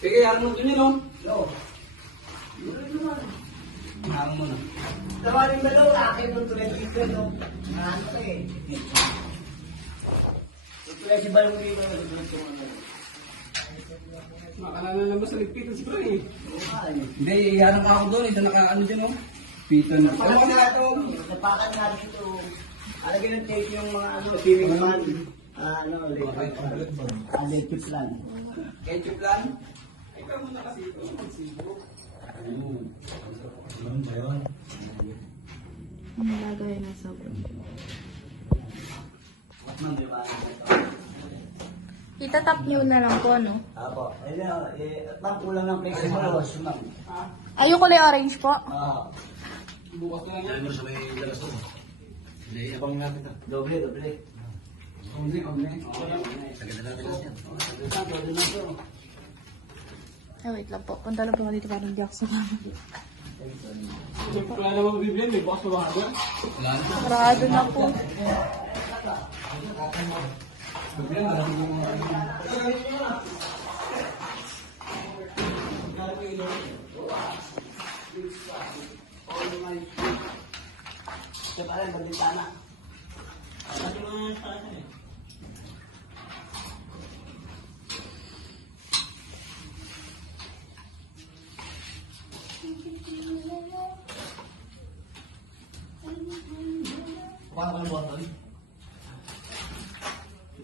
Sige, harap mo dyan yun, no? Harap mo na. Tawarin ba daw? Akin ng tulad dito, no? Ano ka eh? Tulad si Balong dito, Makalala naman sa ligpitan si Bro eh. Hindi, iharap ka ako doon. Ito naka-ano dyan, no? Pitan. Ano ka na ito? napakan natin ito. Alagyan ng tape yung mga swimming man. Electric plan. Ketchup lang? Ikaw muna kasi ito. Magsibo. Ang lagay na sa itatap nyo na lang po, no? Apo. Bang kulang ng flexible wash, ma'am. Ay, yung kulay orange po. Bukas na lang yan. Doble. Omni. Ay, wait lang po. Punta lang po ako dito para hindi ako sumama. Wala namang bibigyan. May bukas pa ba ka? Wala na. Sarado na po. Ito pa rin, magbintana. Pati mga sa akin eh.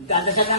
Dadasal lang